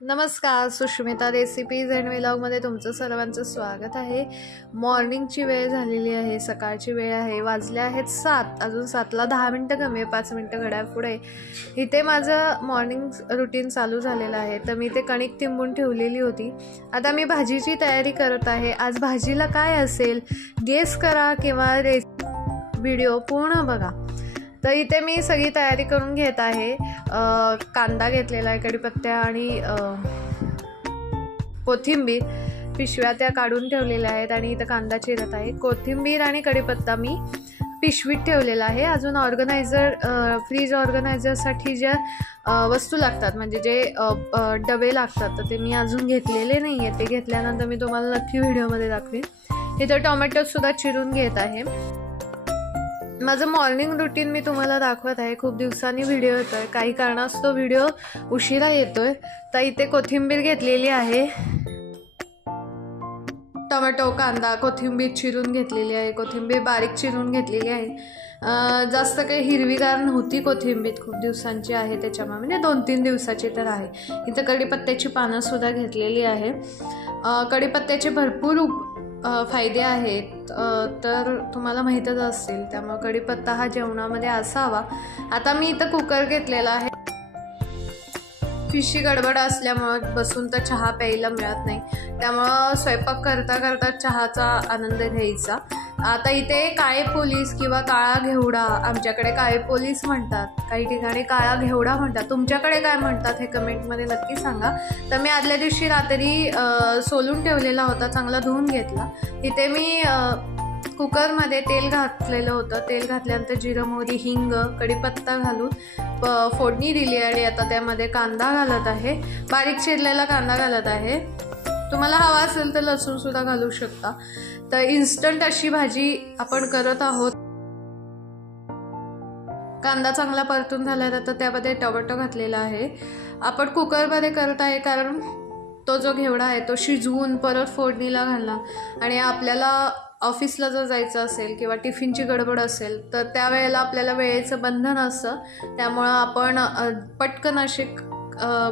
नमस्कार, Sushmita recipes and व्लॉगमध्ये तुमचं सर्वांचं स्वागत आहे। मॉर्निंगची वेळ झालेली आहे, सकाळची वेळ आहे, वाजले आहेत 7, अजून 7ला 10 मिनटं कमी आहे, 5 मिनटं घड्याळ पुढे। इथे माझं मॉर्निंग रुटीन चालू झालेलं आहे, तर मी ते कणिक तिंबून ठेवलेली होती। आता मी भाजीची तयारी करत आहे। आज भाजीला काय असेल गेस करा किंवा व्हिडिओ पूर्ण बघा। तर इथे मी सगळी तयारी करून घेत आहे। कांदा घेतलेला आहे, कढीपत्ता आणि कोथिंबीर पिशव्या त्या काढून ठेवलेल्या आहेत आणि इथं कांदा चिरत आहे। कोथिंबीर आणि कढीपत्ता मी पिशवीत ठेवलेला आहे। अजून ऑर्गनायझर फ्रीज ऑर्गनायझरसाठी ज्या वस्तू लागतात म्हणजे जे डबे लागतात तर ते मी अजून घेतलेले नाही आहे। ते घेतल्यानंतर मी तुम्हाला नक्की व्हिडिओमध्ये दाखवेन। इथं टोमॅटोसुद्धा चिरून घेत आहे। माझं मॉर्निंग रुटीन मी तुम्हाला दाखवत आहे। खूप दिवसांनी व्हिडिओ येतोय, काही कारणास्तव व्हिडिओ उशिरा येतोय। तर इथे कोथिंबीर घेतलेली आहे, टोमॅटो कांदा कोथिंबीर चिरून घेतलेली आहे, कोथिंबीर बारीक चिरून घेतलेली आहे। जास्त काही हिरवीगार नव्हती कोथिंबीर, खूप दिवसांची आहे त्याच्यामुळे, म्हणजे 2-3 दिवसाची तर आहे। इथं कढीपत्त्याची पानं सुद्धा घेतलेली आहे। कढीपत्त्याचे भरपूर फायदे आहेत, तर तुम्हाला माहीतच असतील, त्यामुळे कढीपत्ता हा जेवणामध्ये असावा। आता मी इथं कुकर घेतलेला आहे। फिशची गडबड असल्यामुळे बसून तर चहा प्यायला मिळत नाही, त्यामुळं स्वयंपाक करता करता चहाचा आनंद घ्यायचा। आता इथे काळे पोलीस किंवा काळा घेवडा, आमच्याकडे काळे पोलीस म्हणतात, काही ठिकाणी काळा घेवडा म्हणतात, तुमच्याकडे काय म्हणतात हे कमेंटमध्ये नक्की सांगा। तर मी आदल्या दिवशी रात्री सोलून ठेवलेला होता, चांगला धुवून घेतला। इथे मी कुकरमध्ये तेल घातलेलं होतं। तेल घातल्यानंतर जिरं मोहरी हिंग कढीपत्ता घालून फोडणी दिली आणि आता त्यामध्ये कांदा घालत आहे, बारीक चिरलेला कांदा घालत आहे। तुम्हाला हवा असेल तर लसूण सुद्धा घालू शकता। तर इन्स्टंट अशी भाजी आपण करत आहोत। कांदा चांगला परतून झाला तर त्यामध्ये टोमॅटो घातलेला आहे। आपण कुकरमध्ये करत आहे कारण तो जो घेवडा आहे तो शिजवून परत फोडणीला घालणार आणि आपल्याला ऑफिसला जर जायचं असेल किंवा टिफिनची गडबड असेल तर त्यावेळेला आपल्याला वेळेचं बंधन असतं, त्यामुळं आपण पटकन अशी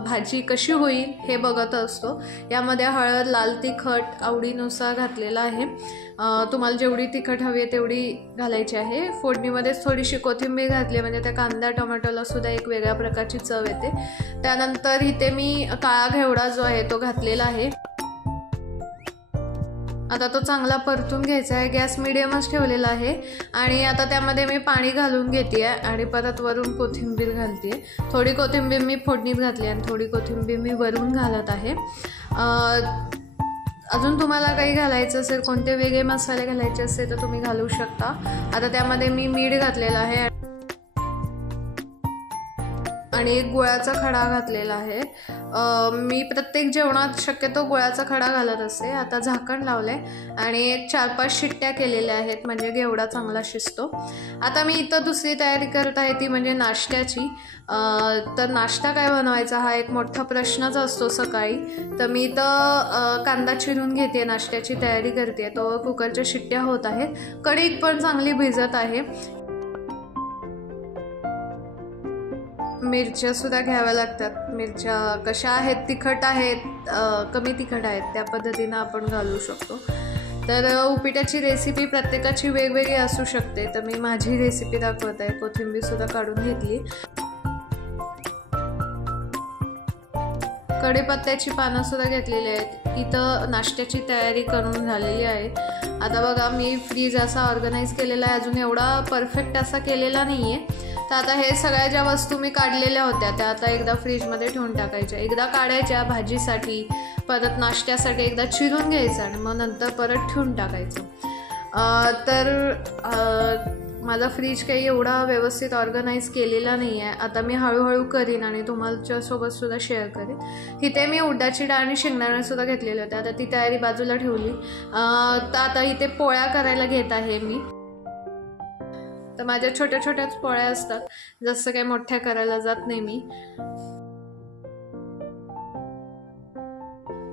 भाजी कशी होईल हे बघत असतो। यामध्ये हळद लाल तिखट आवडीनुसार घातलेला आहे। तुम्हाला जेवढी तिखट हवी आहे तेवढी घालायची आहे। फोडणीमध्येच थोडीशी कोथिंबीर घातली म्हणजे त्या कांदा टोमॅटोला सुद्धा एक वेगळ्या प्रकारची चव येते। त्यानंतर इथे मी काळा घेवडा जो आहे तो घातलेला आहे। आता तो चांगला परतून घ्यायचा आहे। गॅस मिडियमच ठेवलेला आहे आणि आता त्यामध्ये मी पाणी घालून घेते आणि परत वरून कोथिंबीर घालते। थोडी कोथिंबीर मी फोडणीत घातली आणि थोडी कोथिंबीर मी वरून घालत आहे। अजून तुम्हाला काही घालायचं असेल, कोणते वेगळे मसाले घालायचे असेल तर तुम्ही घालू शकता। आता त्यामध्ये मी मीठ घातलेलं आहे आणि एक गुळाचा खडा घातलेला आहे। मी प्रत्येक जेवणात शक्यतो गुळाचा खडा घालत असते। आता झाकण लावले आणि एक 4-5 शिट्ट्या केलेल्या आहेत म्हणजे घेवडा चांगला शिजतो। आता मी इथं दुसरी तयारी करत आहे ती म्हणजे नाश्त्याची। तर नाश्ता काय बनवायचा हा एक मोठा प्रश्नच असतो सकाळी। तर मी इथं कांदा चिरून घेते, नाश्त्याची तयारी करते। तो कुकरच्या शिट्ट्या होत आहेत, कढी पण चांगली भिजत आहे। मिरच्या सुद्धा घ्याव्या लागतात। मिरच्या कशा आहेत, तिखट आहेत कमी तिखट आहेत त्या पद्धतीनं आपण घालू शकतो। तर उपीटाची रेसिपी प्रत्येकाची वेगवेगळी असू शकते, तर मी माझी रेसिपी दाखवत आहे। कोथिंबीर सुद्धा काढून घेतली, कढीपत्त्याची पानं सुद्धा घेतलेली आहेत। इथं नाश्त्याची तयारी करून झालेली आहे। आता बघा मी फ्रीज असा ऑर्गनाईज केलेला आहे, अजून एवढा परफेक्ट असा केलेला नाही आहे। तर आता हे सगळ्या ज्या वस्तू मी काढलेल्या होत्या त्या आता एकदा फ्रीजमध्ये ठेवून टाकायच्या, एकदा काढायच्या भाजीसाठी, परत नाश्त्यासाठी एकदा चिरून घ्यायचं आणि मग नंतर परत ठेवून टाकायचं। तर माझा फ्रीज काही एवढा व्यवस्थित ऑर्गनाईज केलेला नाही आहे। आता मी हळूहळू करीन आणि तुमच्यासोबत सुद्धा शेअर करेन। इथे मी उडदाची डाळ आणि शेंगदाणे सुद्धा घेतलेले होते, आता ती तयारी बाजूला ठेवली। तर आता इथे पोळ्या करायला घेत आहे मी। तर माझ्या छोट्या छोट्याच पोळ्या असतात, जसं काही मोठ्या करायला जात नाही मी।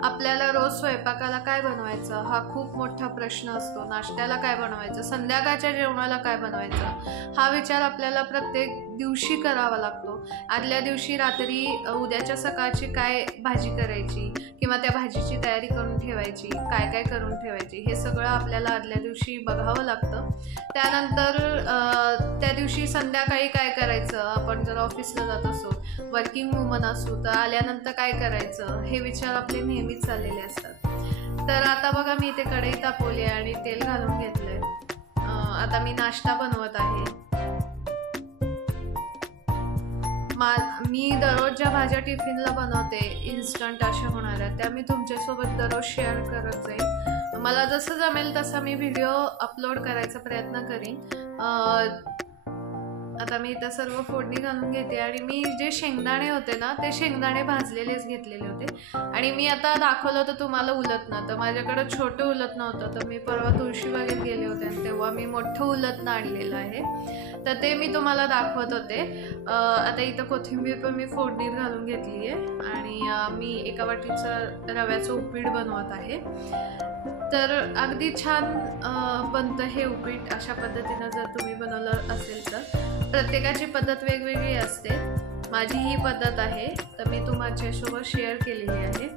आपल्याला रोज स्वयंपाकाला काय बनवायचं हा खूप मोठा प्रश्न असतो। नाश्त्याला काय बनवायचं, संध्याकाळच्या जेवणाला काय बनवायचं हा विचार आपल्याला प्रत्येक दिवशी करावा लागतो। आदल्या दिवशी रात्री उद्याच्या सकाळची काय भाजी करायची किंवा त्या भाजीची तयारी करून ठेवायची, काय काय करून ठेवायची, हे सगळं आपल्याला आदल्या दिवशी बघावं लागतं. त्यानंतर त्या दिवशी संध्याकाळी काय करायचं, आपण जर ऑफिसला जात असो, वर्किंग वुमन असू तर आल्यानंतर काय करायचं, हे विचार आपले नेहमीच चाललेले असतात. तर आता बघा मी इथे कढई तापवली आणि तेल घालून घेतलंय. आता मी नाश्ता बनवत आहे. मी दररोज ज्या भाज्या टिफिनला बनवते इन्स्टंट अशा होणाऱ्या, त्या मी तुमच्यासोबत दररोज शेअर करत जाईल. मला जसं जमेल तसा मी व्हिडिओ अपलोड करायचा प्रयत्न करीन. आता मी इथं सर्व फोडणी घालून घेते आणि मी जे शेंगदाणे होते ना ते शेंगदाणे भाजलेलेच घेतलेले होते आणि मी आता दाखवलं होतं तुम्हाला उलतणं, तर माझ्याकडं छोटं उलतणं होतं, तर मी परवा तुळशीबागेत गेले होते आणि तेव्हा मी मोठं उलतणं आणलेलं आहे, तर ते मी तुम्हाला दाखवत होते. आता इथं कोथिंबीर पण मी फोडणीत घालून घेतली आहे आणि मी एका वाटीचं रव्याचं उपीट बनवत आहे. तर अगदी छान बनतं हे उपीट. अशा पद्धतीनं जर तुम्ही बनवलं असेल तर प्रत्येकाची पद्धत वेगवेगळी असते. माझी ही पद्धत आहे तर मी तुमच्यासोबत शेअर केलेली आहे.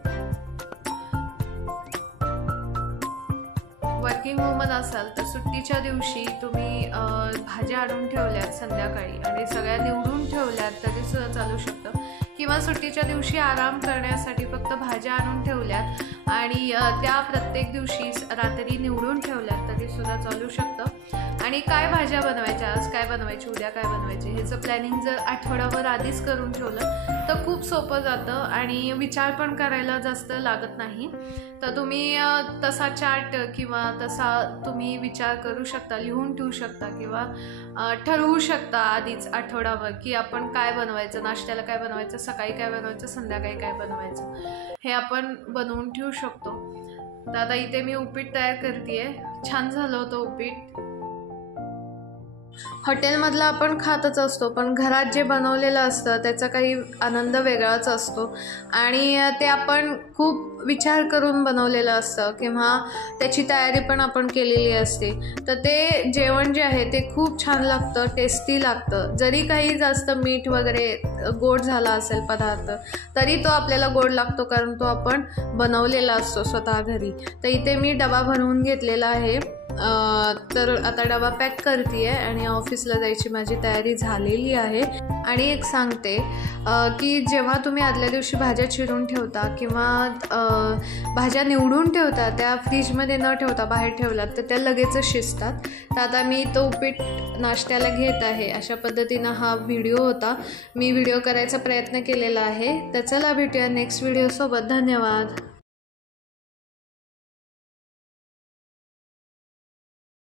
वर्किंग वुमन असाल तर सुट्टीच्या दिवशी तुम्ही भाज्या आणून ठेवल्यात संध्याकाळी आणि सगळ्या निवडून ठेवल्यात तरी सुद्धा चालू शकतं, किंवा सुट्टीच्या दिवशी आराम करण्यासाठी फक्त भाज्या आणून ठेवल्यात आणि त्या प्रत्येक दिवशी रात्री निवडून ठेवल्यात तरी सुद्धा चालू शकतं. आणि काय भाज्या बनवायच्या, आज काय बनवायची, उद्या काय बनवायची, ह्याचं प्लॅनिंग जर आठवड्याभर आधीच करून ठेवलं तर खूप सोपं जातं आणि विचार पण करायला जास्त लागत नाही. तर तुम्ही तसा चार्ट किंवा तसा तुम्ही विचार करू शकता, लिहून ठेवू शकता किंवा ठरवू शकता आधीच आठवडाभर की आपण काय बनवायचं, नाश्त्याला काय बनवायचं, सकाळी काय बनवायचं, संध्याकाळी काय बनवायचं, हे आपण बनवून ठेवू शकतो. तर आता इथे मी उपीट तयार करते. छान झालं होतं उपीट. हॉटेलमधलं आपण खातच असतो, पण घरात जे बनवलेलं असतं त्याचा काही आनंद वेगळाच असतो आणि ते आपण खूप विचार करून बनवलेलं असतं किंवा त्याची तयारी पण आपण केलेली असते. तर ते जेवण जे आहे ते खूप छान लागतं, टेस्टी लागतं. जरी काही जास्त मीठ वगैरे गोड झाला असेल पदार्थ तरी तो आपल्याला गोड लागतो, कारण तो आपण बनवलेला असतो स्वतः घरी. तर इथे मी डबा भरवून घेतलेला आहे. तर आता डबा पॅक करते आहे आणि ऑफिसला जायची माझी तयारी झालेली आहे. आणि एक सांगते की जेव्हा तुम्ही आदल्या दिवशी भाज्या चिरून ठेवता किंवा भाज्या निवडून ठेवता, त्या फ्रीजमध्ये न ठेवता बाहेर ठेवलात तर त्या लगेचच शिजतात. तर आता मी तो उपीट नाश्त्याला घेत आहे. अशा पद्धतीनं हा व्हिडिओ होता. मी व्हिडिओ करायचा प्रयत्न केलेला आहे. तर चला भेटूया नेक्स्ट व्हिडिओसोबत. धन्यवाद.